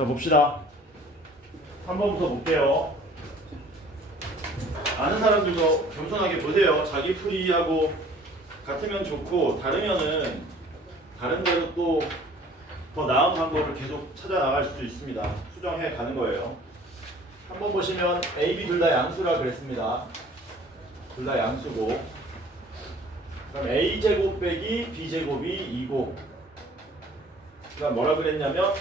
자, 봅시다. 3번부터 볼게요. 아는 사람들도 겸손하게 보세요. 자기 풀이하고 같으면 좋고 다르면은 다른 대로 또 더 나은 방법을 계속 찾아 나갈 수도 있습니다. 수정해 가는 거예요. 한번 보시면 A, B 둘 다 양수라 그랬습니다. 둘 다 양수고, 그럼 A제곱 빼기 B제곱이 2고, 그 다음 뭐라 그랬냐면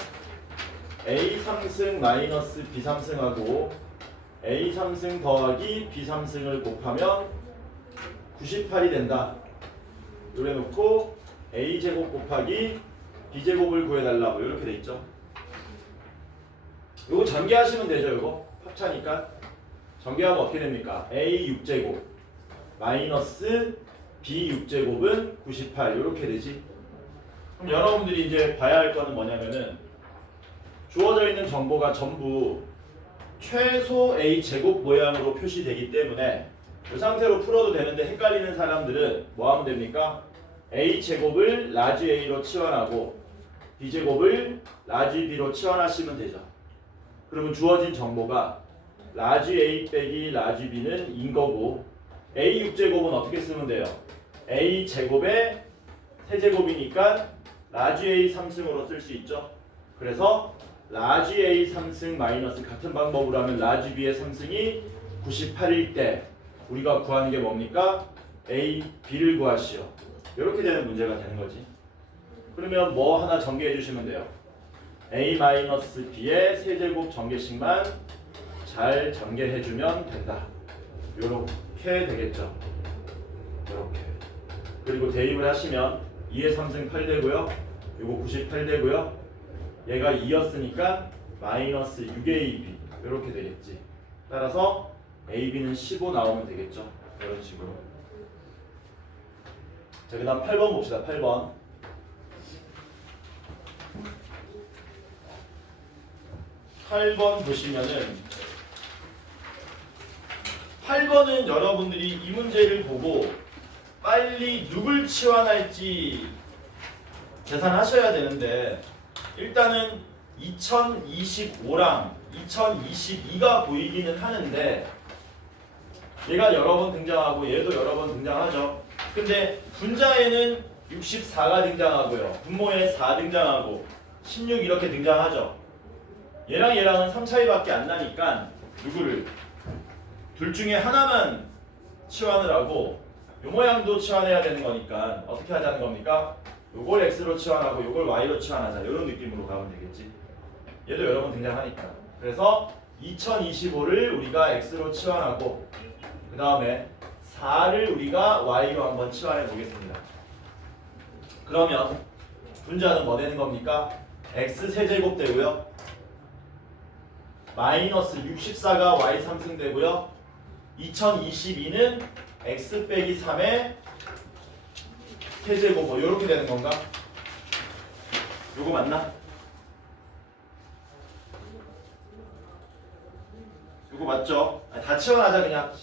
A 3승 마이너스 B 3승하고 A 3승 더하기 B 3승을 곱하면 98이 된다. 요래 놓고 A제곱 곱하기 B제곱을 구해달라고 이렇게 돼 있죠. 요거 전개하시면 되죠. 요거 합차니까 전개하면 어떻게 됩니까? A 6제곱 마이너스 B 6제곱은 98 이렇게 되지. 그럼 여러분들이 이제 봐야 할 거는 뭐냐면은 주어져 있는 정보가 전부 최소 A 제곱 모양으로 표시되기 때문에 이 상태로 풀어도 되는데 헷갈리는 사람들은 뭐 하면 됩니까? A 제곱을 라지 A로 치환하고 B 제곱을 라지 B로 치환하시면 되죠. 그러면 주어진 정보가 라지 A 빼기 라지 B는 인 거고, A 6제곱은 어떻게 쓰면 돼요? A 제곱의 세제곱이니까 라지 A 3승으로 쓸 수 있죠. 그래서 라지 A 3승 마이너스 같은 방법으로 하면 라지 B의 3승이 98일 때 우리가 구하는 게 뭡니까? A, B를 구하시오. 이렇게 되는 문제가 되는 거지. 그러면 뭐 하나 전개해 주시면 돼요. A-B의 세제곱 전개식만 잘 전개해 주면 된다. 요렇게 되겠죠. 요렇게. 그리고 대입을 하시면 2의 3승 8 되고요. 요거 98 되고요. 얘가 2였으니까 마이너스 6AB 요렇게 되겠지. 따라서 AB는 15 나오면 되겠죠. 이런 식으로. 자, 그 다음 8번 봅시다. 8번. 8번 보시면은 8번은 여러분들이 이 문제를 보고 빨리 누굴 치환할지 계산하셔야 되는데, 일단은 2025랑 2022가 보이기는 하는데 얘가 여러 번 등장하고 얘도 여러 번 등장하죠. 근데 분자에는 64가 등장하고요. 분모에 4 등장하고 16 이렇게 등장하죠. 얘랑 얘랑은 3 차이밖에 안 나니까 누구를 둘 중에 하나만 치환을 하고 요 모양도 치환해야 되는 거니까 어떻게 하자는 겁니까? 요걸 x로 치환하고 요걸 y로 치환하자. 이런 느낌으로 가면 되겠지. 얘도 여러 번 등장하니까. 그래서 2025를 우리가 x로 치환하고 그 다음에 4를 우리가 y로 한번 치환해 보겠습니다. 그러면 분자는 뭐 되는 겁니까? x 세제곱 되고요. 마이너스 64가 y 3승 되고요. 2022는 x 빼기 3의 세제곱 뭐 이렇게 되는 건가? 요거 맞나? 요거 맞죠? 아니, 다 치환하자 그냥.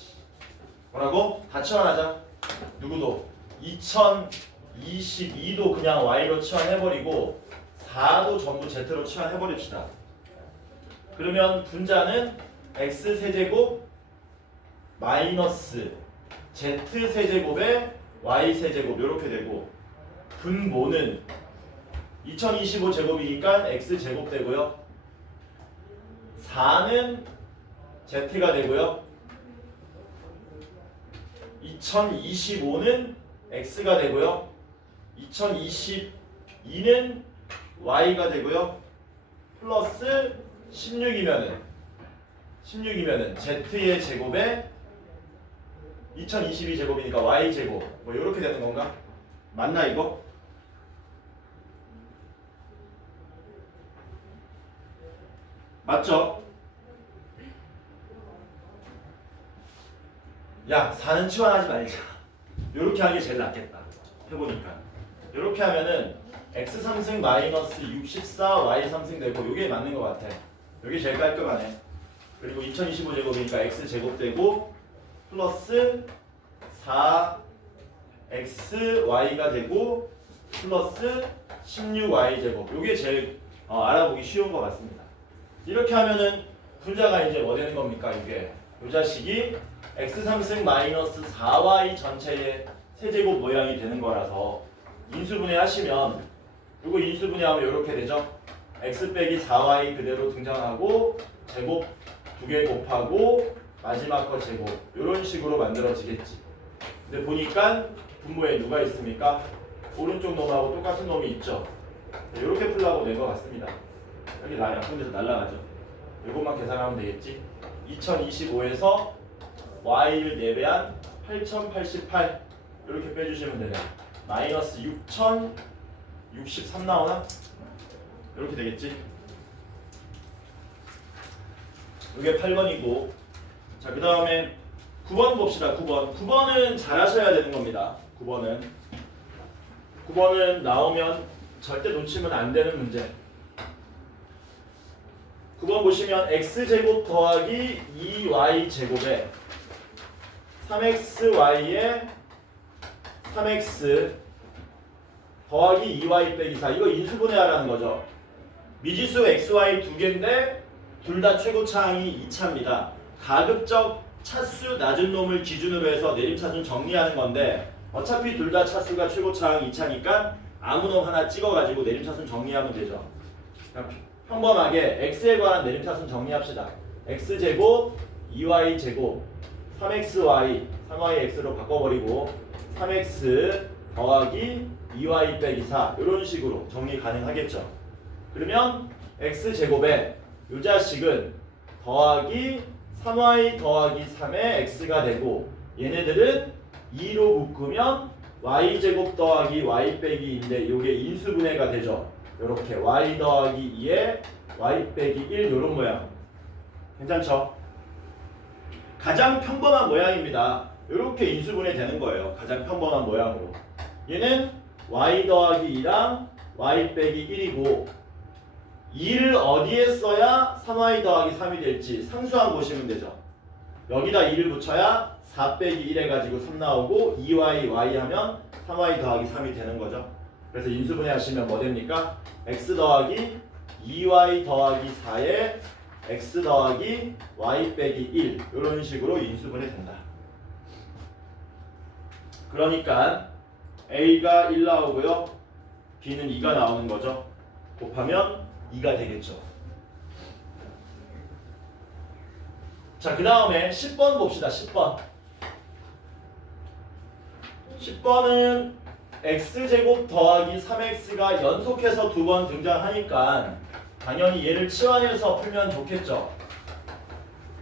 뭐라고? 다 치환하자. 누구도 2022도 그냥 y로 치환해버리고 4도 전부 z로 치환해버립시다. 그러면 분자는 x 세제곱 마이너스 z 세제곱에 y 세제곱 이렇게 되고, 분모는 2025 제곱이니까 x 제곱 되고요. 4는 z가 되고요. 2025는 x가 되고요. 2022는 y가 되고요. 플러스 16이면은 z의 제곱에 2022 제곱이니까 y 제곱 뭐 이렇게 되는 건가? 맞나 이거? 맞죠? 야, 4는 치환하지 말자. 이렇게 하는 게 제일 낫겠다. 해보니까 이렇게 하면은 x 3승 마이너스 64 y 3승 되고 이게 맞는 것 같아. 이게 제일 깔끔하네. 그리고 2025 제곱이니까 x 제곱 되고 플러스 4xy가 되고 플러스 16y 제곱. 이게 제일 알아보기 쉬운 것 같습니다. 이렇게 하면은 분자가 이제 뭐 되는 겁니까? 이게 이 자식이 x3승 마이너스 4y 전체의 세제곱 모양이 되는 거라서 인수분해 하시면 이거 인수분해하면 이렇게 되죠. x 빼기 4y 그대로 등장하고 제곱 2개 곱하고 마지막 거 제곱 이런 식으로 만들어지겠지. 근데 보니까 분모에 누가 있습니까? 오른쪽 놈하고 똑같은 놈이 있죠. 이렇게 풀라고 낸 것 같습니다. 여기 약분 돼서 날라가죠. 이것만 계산하면 되겠지. 2025에서 y를 4배한 8088 이렇게 빼주시면 되네요. 마이너스 6063 나오나? 이렇게 되겠지. 이게 8번이고, 자, 그 다음에 9번 봅시다. 9번은 잘 하셔야 되는 겁니다. 9번은 나오면 절대 놓치면 안 되는 문제. 9번 보시면 x제곱 더하기 2y제곱에 3xy에 3x 더하기 2y 빼기 4 이거 인수분해하라는 거죠. 미지수 xy 두 개인데 둘 다 최고차항이 2차입니다. 가급적 차수 낮은 놈을 기준으로 해서 내림차순 정리하는 건데 어차피 둘 다 차수가 최고차항 2차니까 아무 놈 하나 찍어가지고 내림차순 정리하면 되죠. 평범하게 x에 관한 내림차순 정리합시다. x제곱 2y제곱 3xy 3yx로 바꿔버리고 3x 더하기 2y 빼기 4 이런 식으로 정리 가능하겠죠. 그러면 x제곱에 이 자식은 더하기 3y 더하기 3의 x가 되고 얘네들은 2로 묶으면 y제곱 더하기 y 빼기 2인데 이게 인수분해가 되죠. 이렇게 y 더하기 2에 y 빼기 1 이런 모양. 괜찮죠? 가장 평범한 모양입니다. 이렇게 인수분해 되는 거예요. 가장 평범한 모양으로. 얘는 y 더하기 2랑 y 빼기 1이고 2를 어디에 써야 3y 더하기 3이 될지 상수항 보시면 되죠. 여기다 2를 붙여야 4 빼기 1 해가지고 3 나오고 2y, y 하면 3y 더하기 3이 되는 거죠. 그래서 인수분해 하시면 뭐 됩니까? x 더하기 2y 더하기 4에 x 더하기 y 빼기 1 이런 식으로 인수분해 된다. 그러니까 a가 1 나오고요. b는 2가 나오는 거죠. 곱하면 2가 되겠죠. 자, 그 다음에 10번 봅시다. 10번은 x제곱 더하기 3x가 연속해서 두 번 등장하니까 당연히 얘를 치환해서 풀면 좋겠죠.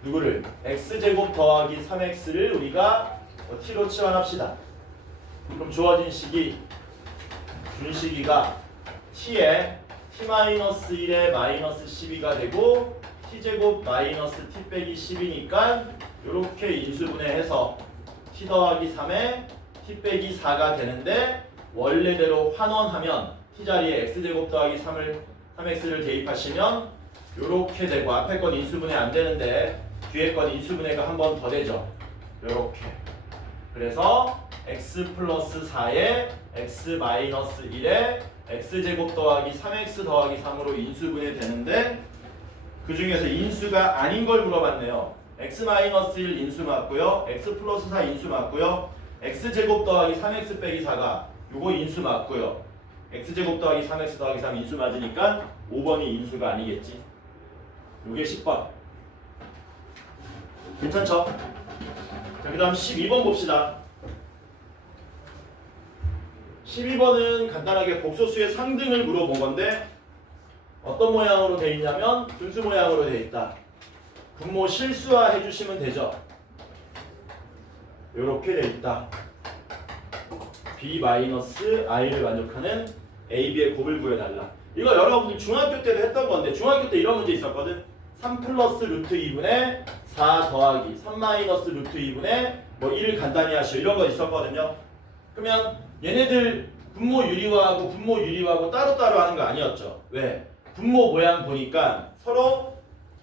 누구를? x제곱 더하기 3x를 우리가 t로 치환합시다. 그럼 주어진 식이 준식이가 t에 t-1에 마이너스 12가 되고 t제곱 마이너스 t 빼기 10이니까 이렇게 인수분해해서 t 더하기 3에 t 빼기 4가 되는데 원래대로 환원하면 t 자리에 x제곱 더하기 3x를 대입하시면 이렇게 되고 앞에 건 인수분해 안 되는데 뒤에 건 인수분해가 한 번 더 되죠. 이렇게. 그래서 x 플러스 4에 x 마이너스 1에 x제곱 더하기 3x 더하기 3으로 인수분해 되는데 그 중에서 인수가 아닌 걸 물어봤네요. x 마이너스 1 인수 맞고요. x 플러스 4 인수 맞고요. x제곱 더하기 3x 빼기 4가 요거 인수 맞고요. x제곱 더하기 3x 더하기 3 인수 맞으니까 5번이 인수가 아니겠지. 요게 10번. 괜찮죠? 자, 그 다음 12번 봅시다. 12번은 간단하게 복소수의 상등을 물어본 건데 어떤 모양으로 되어 있냐면 분수 모양으로 되어 있다. 분모 실수화 해주시면 되죠. 이렇게 되어 있다. b-i를 만족하는 a, b의 곱을 구해달라. 이거 여러분들 중학교 때도 했던 건데 중학교 때 이런 문제 있었거든. 3 플러스 루트 2분의 4 더하기 3 마이너스 루트 2분의 뭐 1을 간단히 하시오 이런 거 있었거든요. 그러면 얘네들 분모 유리화하고 분모 유리화하고 따로따로 하는 거 아니었죠. 왜? 분모 모양 보니까 서로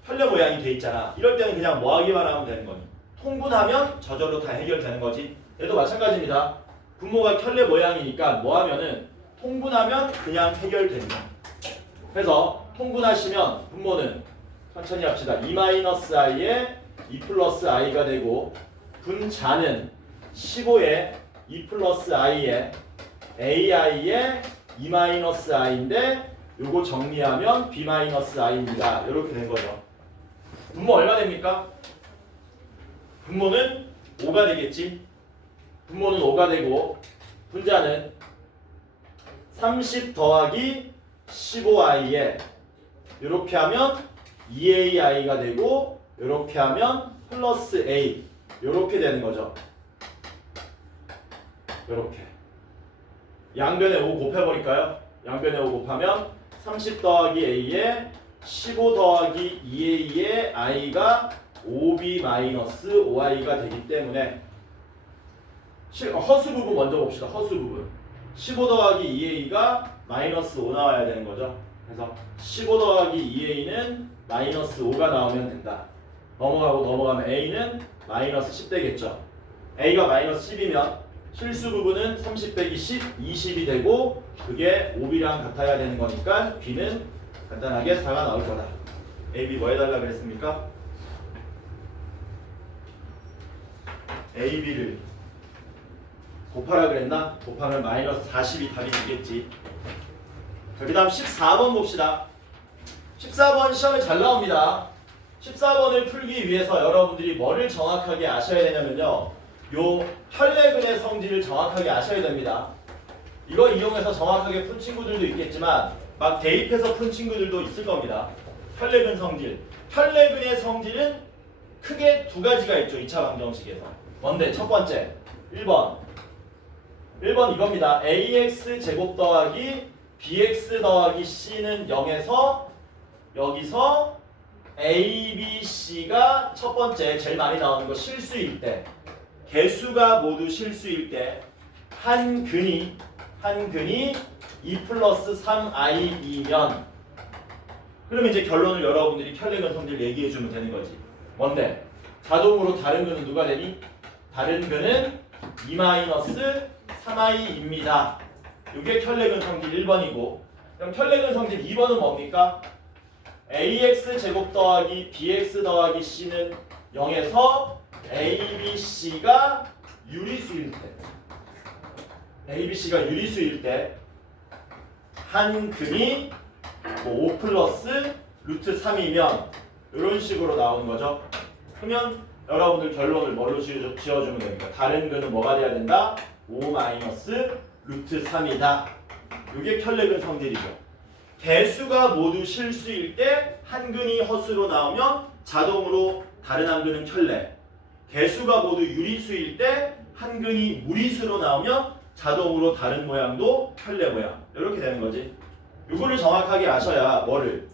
편려 모양이 돼 있잖아. 이럴 때는 그냥 뭐 하기만 하면 되는 거니. 통분하면 저절로 다 해결되는 거지. 얘도 마찬가지입니다. 분모가 편려 모양이니까 뭐 하면은 통분하면 그냥 해결됩니다. 그래서 통분하시면 분모는 천천히 합시다. 2-i에 2 플러스 i가 되고 분자는 15에 2 플러스 i에 ai에 2-i인데 요거 정리하면 b-i입니다. 이렇게 된 거죠. 분모 얼마 됩니까? 분모는 5가 되겠지. 분모는 5가 되고 분자는 30 더하기 15i에 이렇게 하면 2ai가 되고 이렇게 하면 플러스 a 이렇게 되는 거죠. 이렇게 양변에 5 곱해버릴까요? 양변에 5 곱하면 30 더하기 a에 15 더하기 2a의 i가 5b-5i가 되기 때문에 허수 부분 먼저 봅시다. 허수 부분 15 더하기 2a가 마이너스 5 나와야 되는 거죠. 그래서 15 더하기 2a는 마이너스 5가 나오면 된다. 넘어가면 a는 마이너스 10 되겠죠. a가 마이너스 10이면 실수 부분은 30 빼기 10, 20이 되고 그게 5b랑 같아야 되는 거니까 b는 간단하게 4가 나올 거다. a, b 뭐 해달라 그랬습니까? a, b를 곱하라 그랬나? 곱하면 마이너스 40이 답이 되겠지. 그 다음 14번 봅시다. 14번 시험에 잘 나옵니다. 14번을 풀기 위해서 여러분들이 뭐를 정확하게 아셔야 되냐면요. 요 혈내근의 성질을 정확하게 아셔야 됩니다. 이거 이용해서 정확하게 푼 친구들도 있겠지만 막 대입해서 푼 친구들도 있을 겁니다. 혈내근 성질. 혈내근의 성질은 크게 두 가지가 있죠. 2차 방정식에서. 뭔데? 첫 번째. 1번 이겁니다. ax 제곱 더하기 bx 더하기 c는 0에서 여기서 a, b, c가 첫 번째 제일 많이 나오는 거 실수일 때 개수가 모두 실수일 때 한 근이 2 플러스 3i이면 그러면 이제 결론을 여러분들이 혈내근 성질 얘기해 주면 되는 거지. 뭔데? 자동으로 다른 근은 누가 되니? 다른 근은 2-3i입니다. 이게 혈내근 성질 1번이고 그럼 혈내근 성질 2번은 뭡니까? ax 제곱 더하기 bx 더하기 c는 0에서 a, b, c가 유리수일 때 a, b, c가 유리수일 때 한 근이 5 플러스 루트 3이면 이런 식으로 나오는 거죠. 그러면 여러분들 결론을 뭘로 지어주면 됩니까? 다른 근은 뭐가 돼야 된다? 5 마이너스 루트 3이다. 이게 혈내근 성질이죠. 개수가 모두 실수일 때 한 근이 허수로 나오면 자동으로 다른 한 근은 혈내. 개수가 모두 유리수일 때 한 근이 무리수로 나오면 자동으로 다른 모양도 혈내 모양. 이렇게 되는 거지. 이거를 정확하게 아셔야 뭐를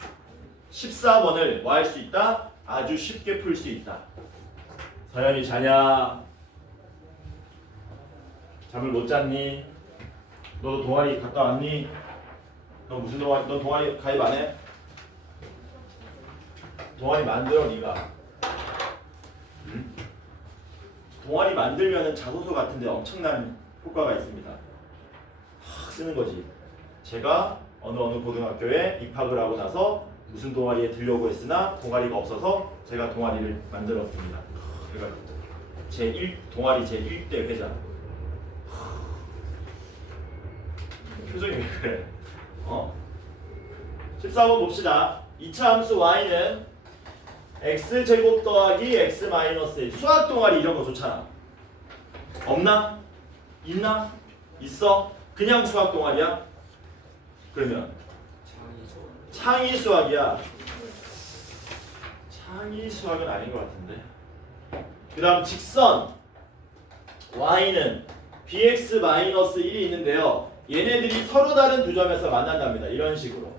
14번을 뭐 할 수 있다? 아주 쉽게 풀 수 있다. 서연이 자냐? 잠을 못 잤니? 너도 동아리 갔다 왔니? 너 무슨 동아리? 너 동아리 가입 안 해? 동아리 만들어 네가. 응? 동아리 만들면은 자소서 같은데 엄청난 효과가 있습니다. 쓰는 거지. 제가 어느 고등학교에 입학을 하고 나서 무슨 동아리에 들려고 했으나 동아리가 없어서 제가 동아리를 만들었습니다. 그러니까 동아리 제1대 회장. 표정이 왜 그래? 14번 봅시다. 2차 함수 y는 x제곱 더하기 x 마이너스 1. 수학 동아리 이런 거 좋잖아. 없나? 있나? 있어? 그냥 수학 동아리야? 그러면 창의 수학이야. 창의 수학은 아닌 것 같은데. 그 다음 직선 y는 bx-1이 있는데요. 얘네들이 서로 다른 두 점에서 만난답니다. 이런 식으로.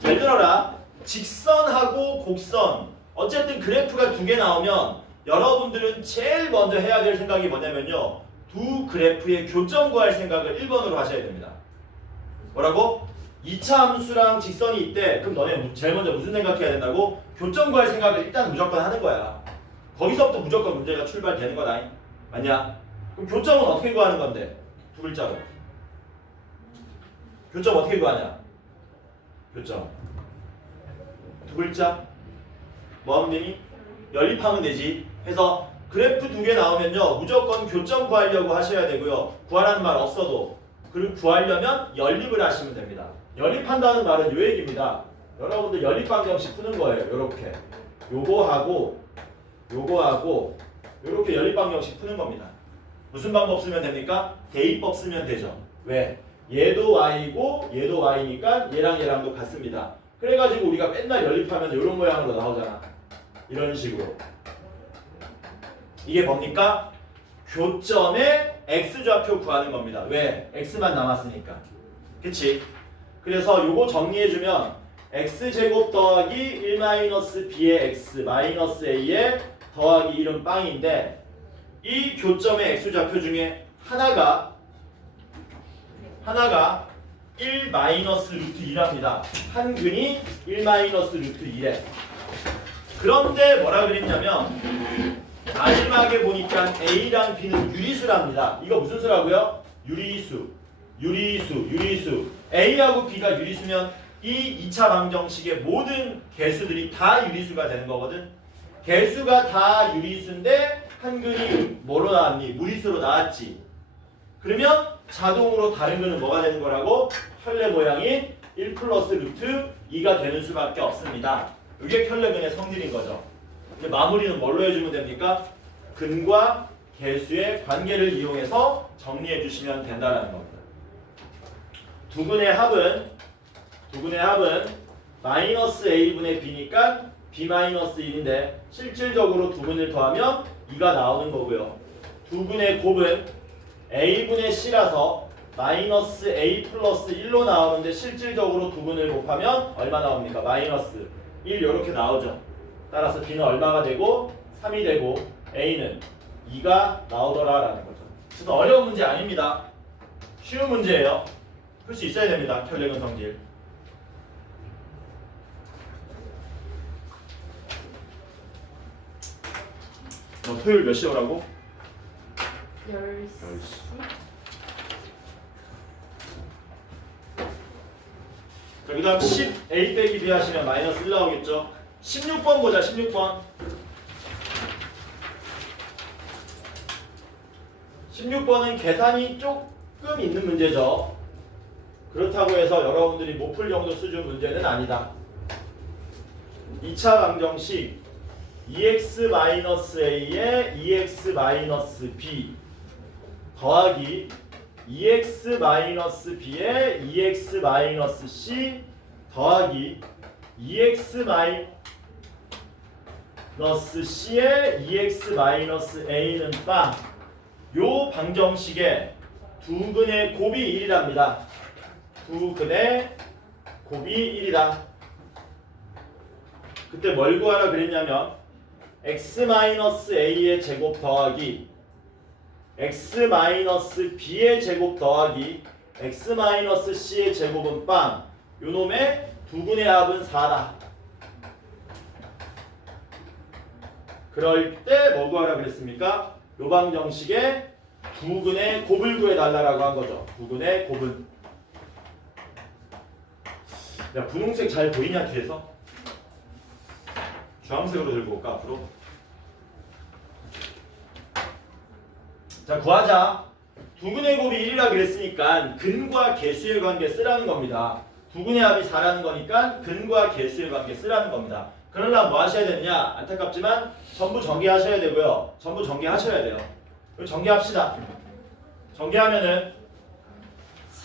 잘 들어라. 직선하고 곡선. 어쨌든 그래프가 두 개 나오면 여러분들은 제일 먼저 해야 될 생각이 뭐냐면요. 두 그래프의 교점 구할 생각을 1번으로 하셔야 됩니다. 뭐라고? 2차 함수랑 직선이 있대. 그럼 너네 제일 먼저 무슨 생각해야 된다고? 교점 구할 생각을 일단 무조건 하는 거야. 거기서부터 무조건 문제가 출발되는 거다. 맞냐? 그럼 교점은 어떻게 구하는 건데? 두 글자로. 교점 어떻게 구하냐? 교점. 두 글자. 뭐 하면 되니? 연립하면 되지. 해서 그래프 두 개 나오면요 무조건 교점 구하려고 하셔야 되고요. 구하라는 말 없어도 그리고 구하려면 연립을 하시면 됩니다. 연립한다는 말은 요 얘기입니다. 여러분들 연립 방정식 푸는 거예요. 요렇게 요거하고 요렇게 연립 방정식 푸는 겁니다. 무슨 방법 쓰면 됩니까? 대입법 쓰면 되죠. 왜? 얘도 y고 얘도 y니까 얘랑 얘랑도 같습니다. 그래가지고 우리가 맨날 연립하면 이런 모양으로 나오잖아. 이런 식으로. 이게 뭡니까? 교점의 x좌표 구하는 겁니다. 왜? x만 남았으니까. 그치? 그래서 요거 정리해주면 x제곱 더하기 1-b의 x 마이너스 a의 더하기 1은 빵인데 이 교점의 x좌표 중에 하나가 1 마이너스 루트 2랍니다. 한 근이 1 마이너스 루트 2래. 그런데 뭐라 그랬냐면 마지막에 보니까 A랑 B는 유리수랍니다. 이거 무슨 수라고요? 유리수. A하고 B가 유리수면 이 2차 방정식의 모든 개수들이 다 유리수가 되는 거거든. 개수가 다 유리수인데 한 근이 뭐로 나왔니? 무리수로 나왔지. 그러면 자동으로 다른 근은 뭐가 되는 거라고? 켤레 모양인 1 플러스 루트 2가 되는 수밖에 없습니다. 이게 켤레근의 성질인 거죠. 이제 마무리는 뭘로 해주면 됩니까? 근과 개수의 관계를 이용해서 정리해 주시면 된다는 겁니다. 두 근의 합은 마이너스 a분의 b니까 b 마이너스 1인데 실질적으로 두 근을 더하면 2가 나오는 거고요. 두 근의 곱은 a분의 c라서 마이너스 a 플러스 1로 나오는데 실질적으로 두 근을 곱하면 얼마 나옵니까? 마이너스 1 이렇게 나오죠. 따라서 b는 얼마가 되고 3이 되고 a는 2가 나오더라라는 거죠. 그래서 어려운 문제 아닙니다. 쉬운 문제예요. 풀 수 있어야 됩니다. 켤레근 성질. 너 토요일 몇 시에 오라고? 10시. 자, 그 다음 10a 빼기 b 하시면 마이너스 1 나오겠죠? 16번 보자. 16번 16번은 계산이 조금 있는 문제죠. 그렇다고 해서 여러분들이 못 풀 정도 수준 문제는 아니다. 2차 방정식 2x-a에 2x-b 더하기 2x-b에 2x-c 더하기 2x-c에 2x-a는 빵. 요 방정식에 두 근의 곱이 1이랍니다. 두 근의 곱이 1이다. 그때 뭘 구하라 그랬냐면 x-a의 제곱 더하기 x-b의 제곱 더하기 x-c의 제곱은 빵. 요놈의 두 근의 합은 4다. 그럴 때 뭐 구하라 그랬습니까? 요 방정식에 두 근의 곱을 구해달라고 한 거죠. 두 근의 곱은. 야, 분홍색 잘 보이냐 뒤에서? 주황색으로 들고 올까 앞으로? 자, 구하자. 두 근의 곱이 1이라 그랬으니까 근과 개수의 관계 쓰라는 겁니다. 두 근의 합이 4라는 거니까 근과 개수의 관계 쓰라는 겁니다. 그러려면 뭐 하셔야 되느냐? 안타깝지만 전부 전개하셔야 되고요. 전부 전개하셔야 돼요. 그럼 전개합시다. 전개하면은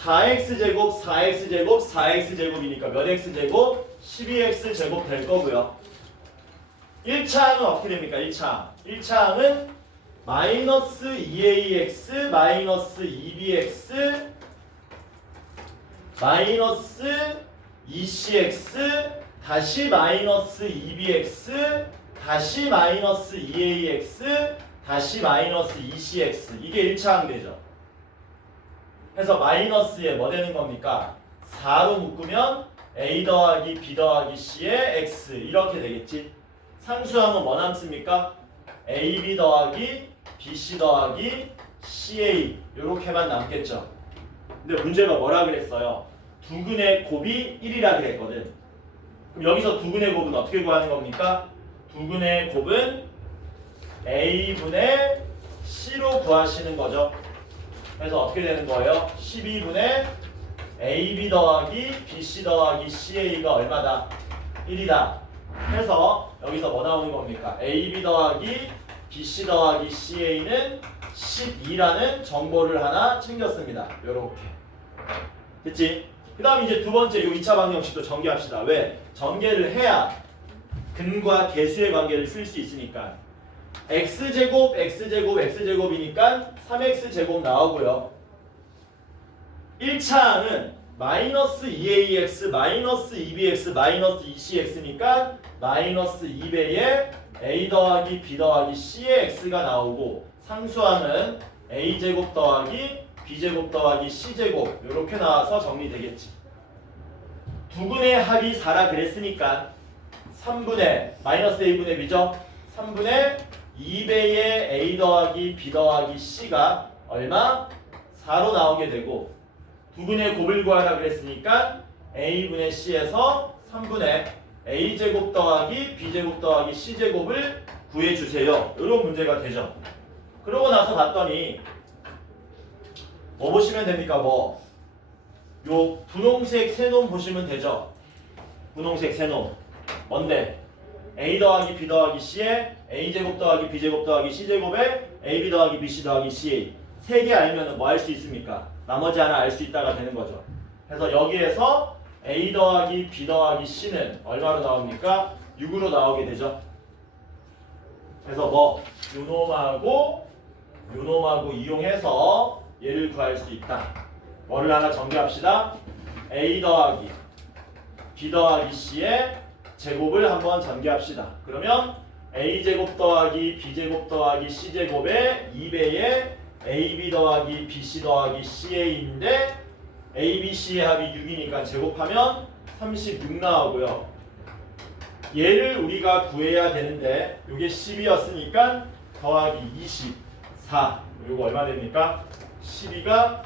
4x제곱 4x제곱 4x제곱이니까 몇 x제곱? 12x제곱 될 거고요. 1차항은 어떻게 됩니까? 1차항은 마이너스 2ax 마이너스 2bx 마이너스 2cx 다시 마이너스 2bx 다시 마이너스 2ax 다시 마이너스 2cx 이게 1차항 되죠. 해서 마이너스에 뭐 되는 겁니까? 4로 묶으면 a 더하기 b 더하기 c의 x 이렇게 되겠지. 상수항은 뭐 남습니까? ab 더하기 bc 더하기 ca 이렇게만 남겠죠. 근데 문제가 뭐라 그랬어요? 두 근의 곱이 1이라 그랬거든. 그럼 여기서 두근의 곱은 어떻게 구하는 겁니까? 두근의 곱은 A분의 C로 구하시는 거죠. 그래서 어떻게 되는 거예요? 12분의 AB 더하기 BC 더하기 CA가 얼마다? 1이다. 해서 여기서 뭐 나오는 겁니까? AB 더하기 BC 더하기 CA는 12라는 정보를 하나 챙겼습니다. 요렇게. 됐지? 그 다음 이제 두 번째 요 2차 방정식도 전개합시다. 왜? 전개를 해야 근과 계수의 관계를 쓸 수 있으니까. x제곱 x제곱 x제곱이니까 3x제곱 나오고요. 1차는 마이너스 2ax 마이너스 2bx 마이너스 2cx니까 마이너스 2배의 a 더하기 b 더하기 c의 x가 나오고 상수하는 a제곱 더하기 b제곱 더하기 c제곱 이렇게 나와서 정리되겠지. 두근의 합이 4라 그랬으니까 3분의 마이너스 a분의 b죠. 3분의 2배의 a 더하기 b 더하기 c가 얼마? 4로 나오게 되고 두근의 곱을 구하라 그랬으니까 a분의 c에서 3분의 a제곱 더하기 b제곱 더하기 c제곱을 구해주세요. 이런 문제가 되죠. 그러고 나서 봤더니 뭐 보시면 됩니까? 뭐 요 분홍색 세 놈 보시면 되죠. 분홍색 세 놈 뭔데? a 더하기 b 더하기 c에 a제곱 더하기 b제곱 더하기 c제곱에 ab 더하기 bc 더하기 ca 세 개 알면 뭐 할 수 있습니까? 나머지 하나 알 수 있다가 되는 거죠. 그래서 여기에서 a 더하기 b 더하기 c는 얼마로 나옵니까? 6으로 나오게 되죠. 그래서 뭐 요놈하고 이용해서 얘를 구할 수 있다. 뭐를 하나 정리합시다. a 더하기 b 더하기 c의 제곱을 한번 전개합시다. 그러면 a제곱 더하기 b제곱 더하기 c제곱의 2배의 ab 더하기 bc 더하기 ca인데 abc의 합이 6이니까 제곱하면 36 나오고요. 얘를 우리가 구해야 되는데 이게 10이었으니까 더하기 24 그리고 얼마 됩니까? 12가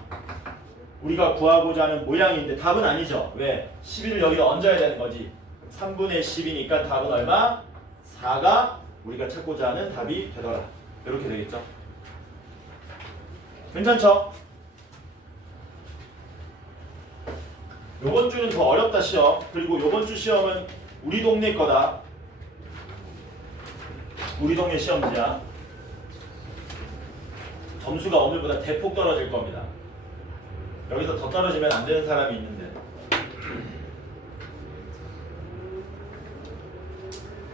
우리가 구하고자 하는 모양인데 답은 아니죠. 왜? 12를 여기다 얹어야 되는 거지. 3분의 10이니까 답은 얼마? 4가 우리가 찾고자 하는 답이 되더라. 이렇게 되겠죠. 괜찮죠? 요번 주는 더 어렵다 시험. 그리고 요번 주 시험은 우리 동네 거다. 우리 동네 시험지야. 점수가 오늘보다 대폭 떨어질 겁니다. 여기서 더 떨어지면 안 되는 사람이 있는데.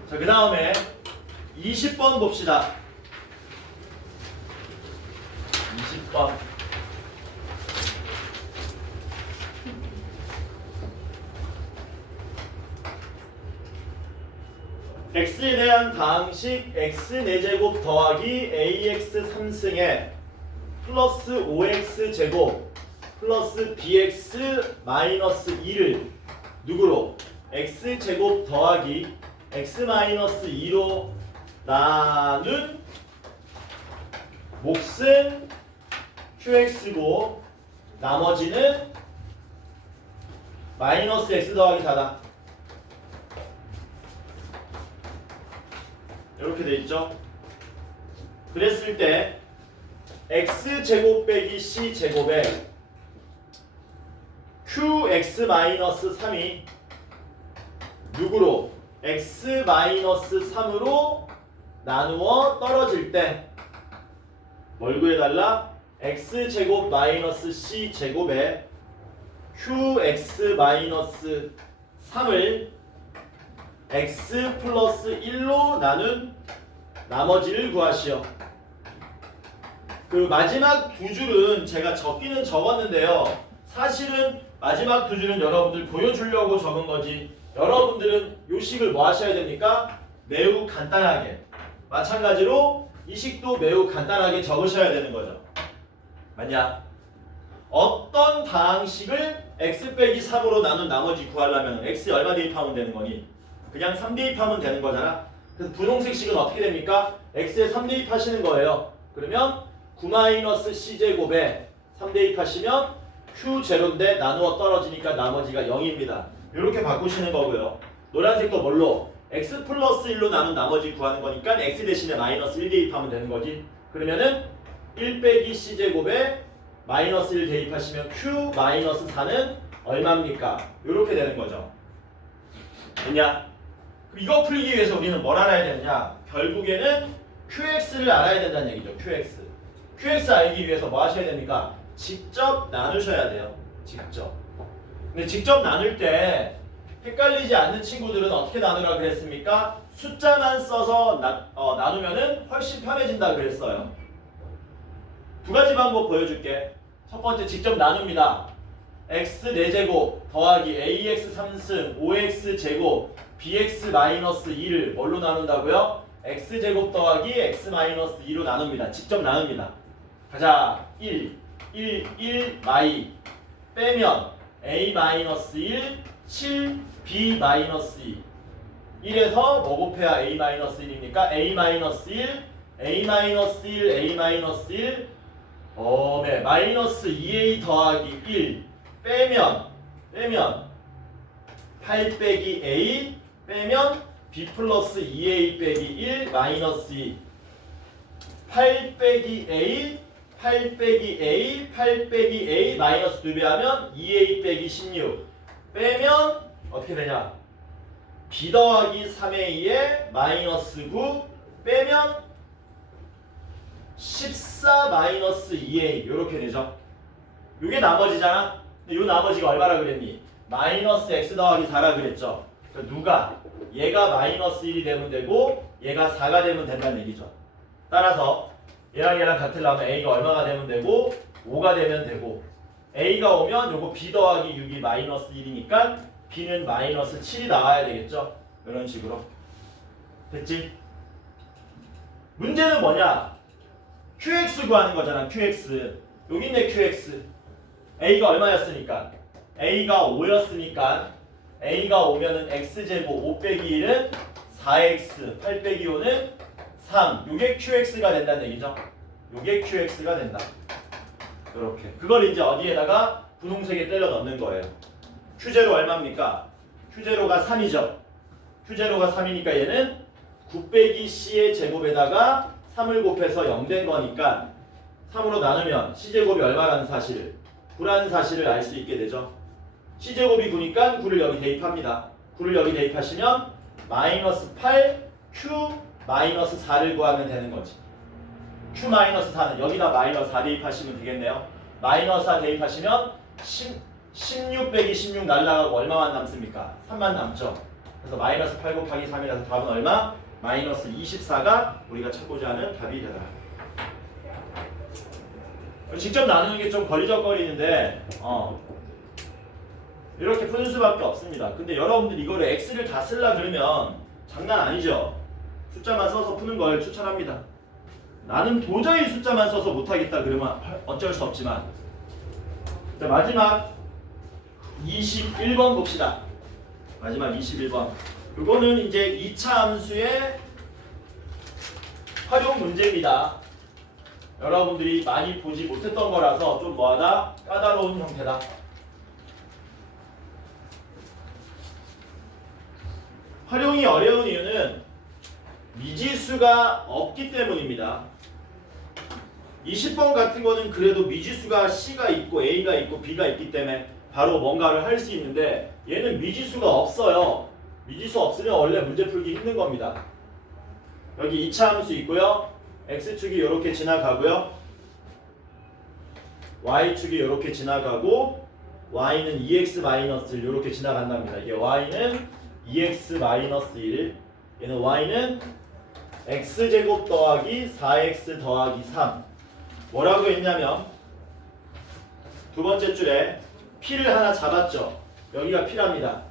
자, 그 다음에 20번 봅시다. 20번. x에 대한 다항식 x 4제곱 더하기 ax 3승에 플러스 5x 제곱 플러스 bx 마이너스 2를 누구로? x 제곱 더하기 x 마이너스 2로 나눈 몫은 qx고 나머지는 마이너스 x 더하기 4다. 이렇게 돼 있죠. 그랬을 때 x 제곱 빼기 c 제곱에 qx 마이너스 3이 누구로? x 마이너스 3으로 나누어 떨어질 때 뭘 구해달라? x 제곱 마이너스 c 제곱에 qx 마이너스 3을 x 플러스 1로 나눈 나머지를 구하시오. 그 마지막 두 줄은 제가 적기는 적었는데요. 사실은 마지막 두 줄은 여러분들 보여주려고 적은 거지. 여러분들은 요 식을 뭐 하셔야 됩니까? 매우 간단하게. 마찬가지로 이 식도 매우 간단하게 적으셔야 되는 거죠. 맞냐? 어떤 다항식을 x 빼기 3으로 나눈 나머지 구하려면 x 얼마 대입하면 되는 거니? 그냥 3 대입하면 되는 거잖아. 그래서 분홍색 식은 어떻게 됩니까? x에 3 대입하시는 거예요. 그러면 9-c제곱에 3 대입하시면 q제로인데 나누어 떨어지니까 나머지가 0입니다. 이렇게 바꾸시는 거고요. 노란색도 뭘로? x 플러스 1로 나눈 나머지 구하는 거니까 x 대신에 마이너스 1 대입하면 되는 거지. 그러면은 1 빼기 c제곱에 마이너스 1 대입하시면 q 마이너스 4는 얼마입니까? 이렇게 되는 거죠. 됐냐? 이거 풀기 위해서 우리는 뭘 알아야 되느냐? 결국에는 qx를 알아야 된다는 얘기죠. qx 알기 위해서 뭐 하셔야 됩니까? 직접 나누셔야 돼요. 직접. 근데 직접 나눌 때 헷갈리지 않는 친구들은 어떻게 나누라 그랬습니까? 숫자만 써서 나누면은 훨씬 편해진다 그랬어요. 두 가지 방법 보여줄게. 첫 번째 직접 나눕니다. x 4제곱 더하기 ax 3승 5x 제곱 bx 마이너스 2를 뭘로 나눈다고요? x제곱 더하기 x 마이너스 2로 나눕니다. 직접 나눕니다. 가자. 1 마이 빼면 a 마이너스 1 7 b 마이너스 2 1에서 뭐 곱해야 a 마이너스 1입니까? a 마이너스 1 a 마이너스 1 a 마이너스 1 네. 마이너스 2a 더하기 1 빼면 8 빼기 a 빼면 b 플러스 2a 빼기 1 마이너스 2 8 빼기 a 8 빼기 a 8 빼기 a 마이너스 2배 하면 2a 빼기 16 빼면 어떻게 되냐? b 더하기 3a에 마이너스 9 빼면 14 마이너스 2a 이렇게 되죠. 이게 나머지잖아. 근데 이 나머지가 얼마라 그랬니? 마이너스 x 더하기 4라 그랬죠. 그러니까 누가? 얘가 마이너스 1이 되면 되고 얘가 4가 되면 된다는 얘기죠. 따라서 얘랑 같으려면 a가 얼마가 되면 되고 5가 되면 되고 a가 오면 요거 b 더하기 6이 마이너스 1이니까 b는 마이너스 7이 나와야 되겠죠. 이런 식으로. 됐지? 문제는 뭐냐? qx 구하는 거잖아. qx. 여기 있네 qx. a가 얼마였으니까? a가 5였으니까 a가 오면은 x제곱 5 빼기 1은 4x 8 빼기 5는 3. 요게 qx가 된다는 얘기죠. 요게 qx가 된다. 이렇게. 그걸 이제 어디에다가 분홍색에 때려 넣는 거예요. q제로 얼마입니까? q제로가 3이죠. q제로가 3이니까 얘는 9 빼기 c의 제곱에다가 3을 곱해서 0 된 거니까 3으로 나누면 c제곱이 얼마라는 사실을 9라는 사실을 알 수 있게 되죠. c제곱이 9니까 9를 여기 대입합니다. 9를 여기 대입하시면 마이너스 8 q 마이너스 4를 구하면 되는 거지. q 마이너스 4는 여기다 마이너스 4 대입하시면 되겠네요. 마이너스 4 대입하시면 16 빼기 16 날라가고 얼마만 남습니까? 3만 남죠. 그래서 마이너스 8 곱하기 3이라서 답은 얼마? 마이너스 24가 우리가 찾고자 하는 답이 되더라. 직접 나누는 게 좀 걸리적거리는데 이렇게 푸는 수밖에 없습니다. 근데 여러분들 이거를 x를 다 쓰려 그러면 장난 아니죠. 숫자만 써서 푸는 걸 추천합니다. 나는 도저히 숫자만 써서 못하겠다 그러면 어쩔 수 없지만 자, 마지막 21번 봅시다. 마지막 21번. 이거는 이제 2차 함수의 활용 문제입니다. 여러분들이 많이 보지 못했던 거라서 좀 뭐하다? 까다로운 형태다. 활용이 어려운 이유는 미지수가 없기 때문입니다. 20번 같은 거는 그래도 미지수가 C가 있고 A가 있고 B가 있기 때문에 바로 뭔가를 할 수 있는데 얘는 미지수가 없어요. 미지수 없으면 원래 문제 풀기 힘든 겁니다. 여기 2차 함수 있고요. X축이 이렇게 지나가고요. Y축이 이렇게 지나가고 Y는 2x-1 이렇게 지나간답니다. 이게 Y는 2x-1 얘는 Y는 x제곱 더하기 4x 더하기 3 뭐라고 했냐면 두 번째 줄에 P를 하나 잡았죠. 여기가 P랍니다.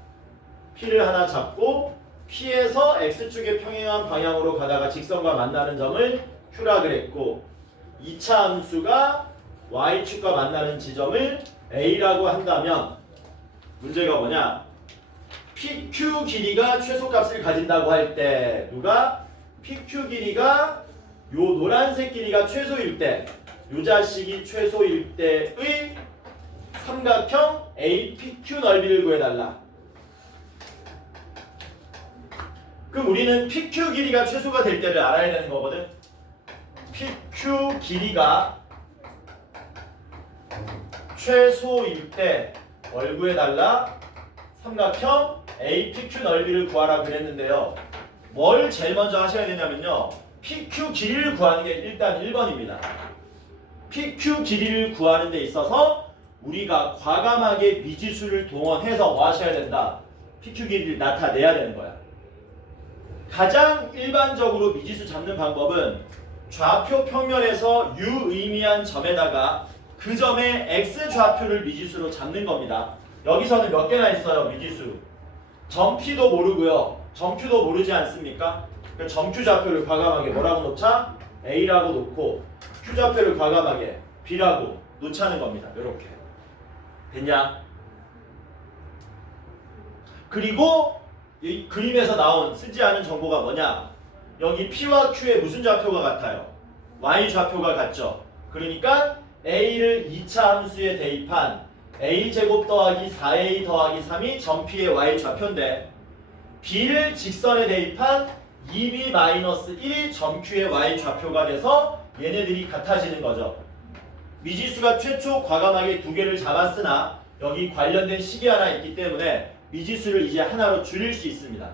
P를 하나 잡고 P에서 X축의 평행한 방향으로 가다가 직선과 만나는 점을 Q라 그랬고 2차 함수가 Y축과 만나는 지점을 A라고 한다면 문제가 뭐냐? PQ 길이가 최소값을 가진다고 할 때 누가? PQ 길이가 요 노란색 길이가 최소일 때 요 자식이 최소일 때의 삼각형 APQ 넓이를 구해달라. 그럼 우리는 PQ 길이가 최소가 될 때를 알아야 되는 거거든. PQ 길이가 최소일 때 뭘 구해달라? 삼각형 APQ 넓이를 구하라 그랬는데요. 뭘 제일 먼저 하셔야 되냐면요. PQ 길이를 구하는 게 일단 1번입니다. PQ 길이를 구하는 데 있어서 우리가 과감하게 미지수를 동원해서 뭐 하셔야 된다? PQ 길이를 나타내야 되는 거야. 가장 일반적으로 미지수 잡는 방법은 좌표 평면에서 유의미한 점에다가 그 점의 x 좌표를 미지수로 잡는 겁니다. 여기서는 몇 개나 있어요, 미지수. 점 P도 모르고요. 점 Q도 모르지 않습니까? 점 Q 좌표를 과감하게 뭐라고 놓자? A라고 놓고 Q 좌표를 과감하게 B라고 놓자는 겁니다. 이렇게. 됐냐? 그리고 이 그림에서 나온 쓰지 않은 정보가 뭐냐? 여기 P와 Q의 무슨 좌표가 같아요? Y 좌표가 같죠? 그러니까 A를 2차 함수에 대입한 A제곱 더하기 4A 더하기 3이 점 P의 Y 좌표인데 B를 직선에 대입한 2B-1이 점 Q의 Y 좌표가 돼서 얘네들이 같아지는 거죠. 미지수가 최초 과감하게 두 개를 잡았으나 여기 관련된 식이 하나 있기 때문에 미지수를 이제 하나로 줄일 수 있습니다.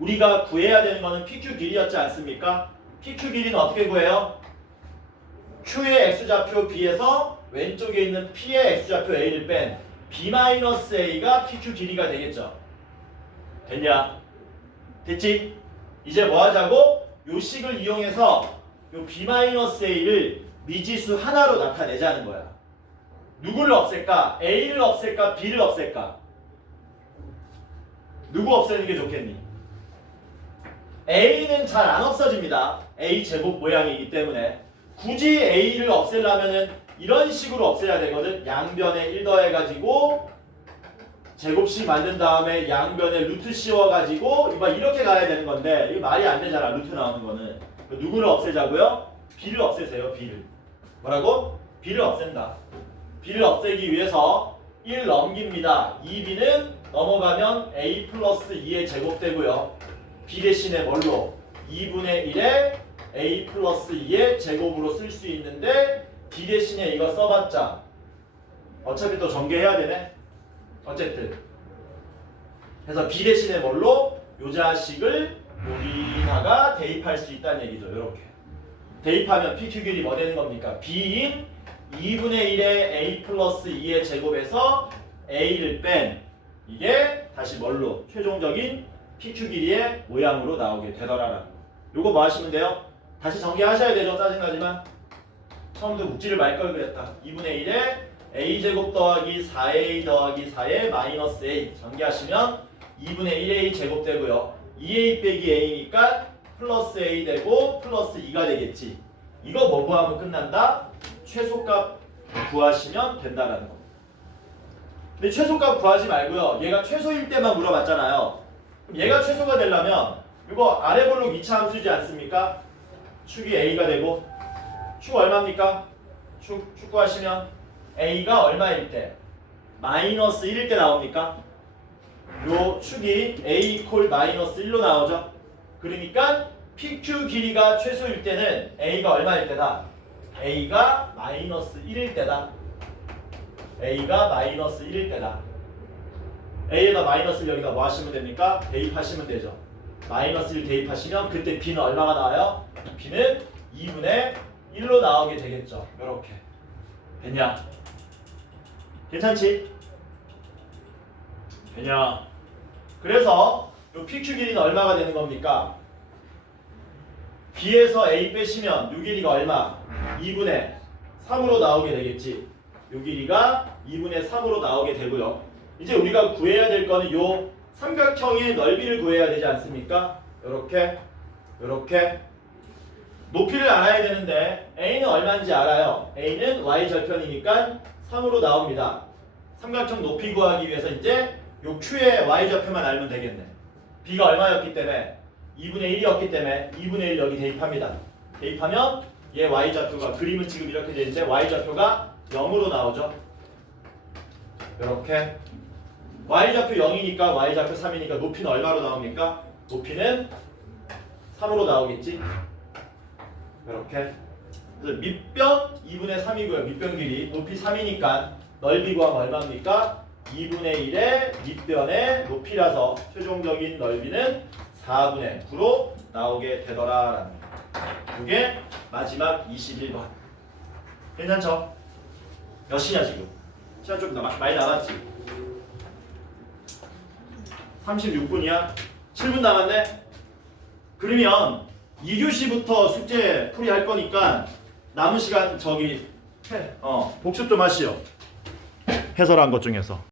우리가 구해야 되는 거는 PQ 길이였지 않습니까? PQ 길이는 어떻게 구해요? Q의 X좌표 B에서 왼쪽에 있는 P의 X좌표 A를 뺀 B-A가 PQ 길이가 되겠죠. 됐냐? 됐지? 이제 뭐 하자고? 요 식을 이용해서 요 B-A를 미지수 하나로 나타내자는 거야. 누구를 없앨까? A를 없앨까? B를 없앨까? 누구 없애는 게 좋겠니? A는 잘 안 없어집니다. A 제곱 모양이기 때문에 굳이 A를 없애려면은 이런 식으로 없애야 되거든. 양변에 1 더해가지고 제곱식 만든 다음에 양변에 루트 씌워가지고 이렇게 가야 되는 건데 이거 말이 안 되잖아. 루트 나오는 거는. 누구를 없애자고요? B를 없애세요. B를. 뭐라고? B를 없앤다. B를 없애기 위해서 1 넘깁니다. 2B는 넘어가면 A 플러스 2의 제곱 되고요. B 대신에 뭘로? 2분의 1에 A 플러스 2의 제곱으로 쓸 수 있는데 B 대신에 이거 써봤자 어차피 또 전개해야 되네. 어쨌든 그래서 B 대신에 뭘로? 요 자식을 여기다가 대입할 수 있다는 얘기죠. 이렇게 대입하면 PQ 길이 뭐 되는 겁니까? B인 2분의 1의 A 플러스 2의 제곱에서 A를 뺀 이게 다시 뭘로? 최종적인 PQ 길이의 모양으로 나오게 되더라라는 거. 요거 뭐 하시면 돼요? 다시 전개하셔야 되죠. 짜증나지만 처음부터 묻지를 말 걸 그랬다. 2분의 1에 A제곱 더하기 4A 더하기 4의 마이너스 A 전개하시면 2분의 1A 제곱 되고요. 2A 빼기 A니까 플러스 A 되고 플러스 2가 되겠지. 이거 뭐 구하면 끝난다? 최소값 구하시면 된다라는 거. 근데 최소값 구하지 말고요. 얘가 최소일 때만 물어봤잖아요. 그럼 얘가 최소가 되려면 이거 아래 볼록 2차 함수지 않습니까? 축이 A가 되고 축 얼마입니까? 축 구하시면 A가 얼마일 때? 마이너스 1일 때 나옵니까? 요 축이 A 이퀄 마이너스 1로 나오죠. 그러니까 PQ 길이가 최소일 때는 A가 얼마일 때다? A가 마이너스 1일 때다. A가 마이너스 1일 때다. A에다 마이너스를 여기다 뭐 하시면 됩니까? 대입하시면 되죠. 마이너스 1 대입하시면 그때 B는 얼마가 나와요? B는 2분의 1로 나오게 되겠죠. 이렇게. 됐냐? 괜찮지? 됐냐? 그래서 요 PQ 길이는 얼마가 되는 겁니까? B에서 A 빼시면 요 길이가 얼마? 2분의 3으로 나오게 되겠지. 요 길이가 2분의 3으로 나오게 되고요. 이제 우리가 구해야 될 거는 요 삼각형의 넓이를 구해야 되지 않습니까? 요렇게 요렇게 높이를 알아야 되는데 A는 얼마인지 알아요. A는 Y절편이니까 3으로 나옵니다. 삼각형 높이 구하기 위해서 이제 요 Q의 Y절편만 알면 되겠네. B가 얼마였기 때문에 2분의 1이었기 때문에 2분의 1 여기 대입합니다. 대입하면 얘 Y좌표가 그림은 지금 이렇게 되는데 Y좌표가 0으로 나오죠. 이렇게 Y좌표 0이니까 Y좌표 3이니까 높이는 얼마로 나옵니까? 높이는 3으로 나오겠지? 이렇게. 그래서 밑변 2분의 3이고요. 밑변 길이 높이 3이니까 넓이 구하면 얼마입니까? 2분의 1의 밑변의 높이라서 최종적인 넓이는 4분의 9로 나오게 되더라라는 거. 이게 마지막 21번. 괜찮죠? 몇 시냐 지금? 시간 좀 많이 남았지? 36분이야? 7분 남았네? 그러면 2교시부터 숙제 풀이할 거니까 남은 시간 저기 복습 좀 하시오. 해설한 것 중에서.